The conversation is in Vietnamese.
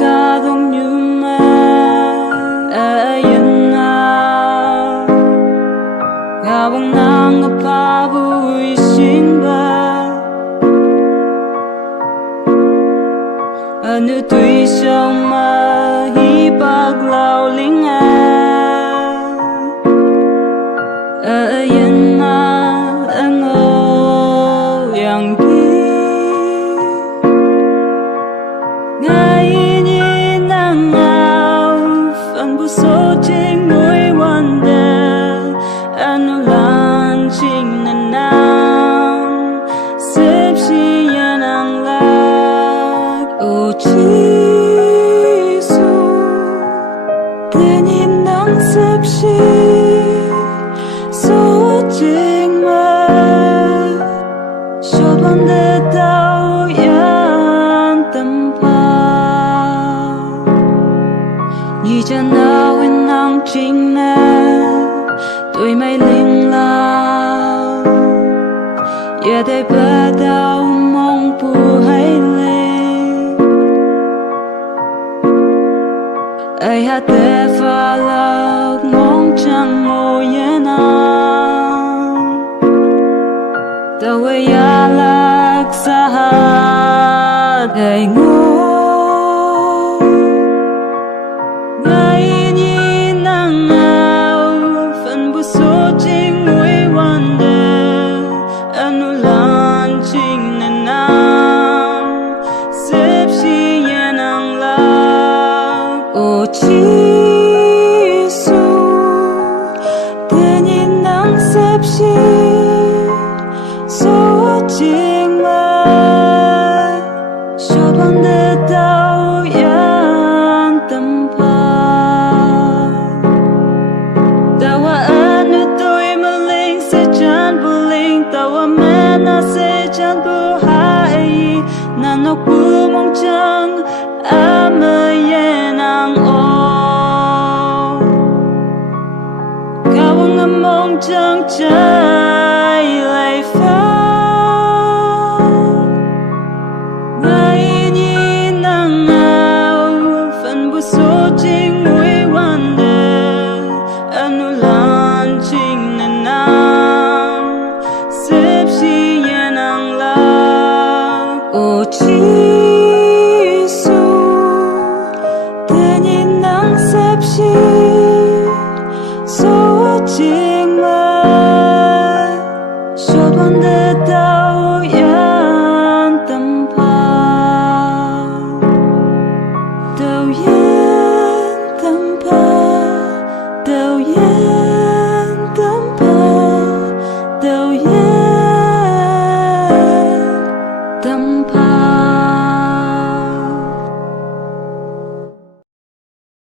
ca đông như ma yên na ga bang nang pa vui xin ba anu tui sông ma hi bạc lao linh yên na ngô yang đi ngày ni nang ao phần bu số trên mỗiวันเดanu lan ching na nam sep si yanang la o chi su te nhìn nắng sep si số ching ma cho ban de tao yan tâm như chân nào in nắng chính nè tuổi mây linh lao giờ đây bắt đầu mong phù hay lên ai hát để pha lạc mong chẳng ngồi yên tao ấy lạc xa đầy ngô chi su te nhìn nắng xếp chi số ching ma cho ban de tao yan tâm pa tao anu tôi mà linh sẽ chan bu linh tao mẹ na sẽ chan bu hai na nó bu mong chăng ama yen ang mong chẳng trái lại phá ngày nhìn nắng áo phần bu số chính mỗiวันเดanu lan ching na nam sep si yanang la o chi su te nhìn nắng sep si số ching ma cho ban de tao yan tâm pa tao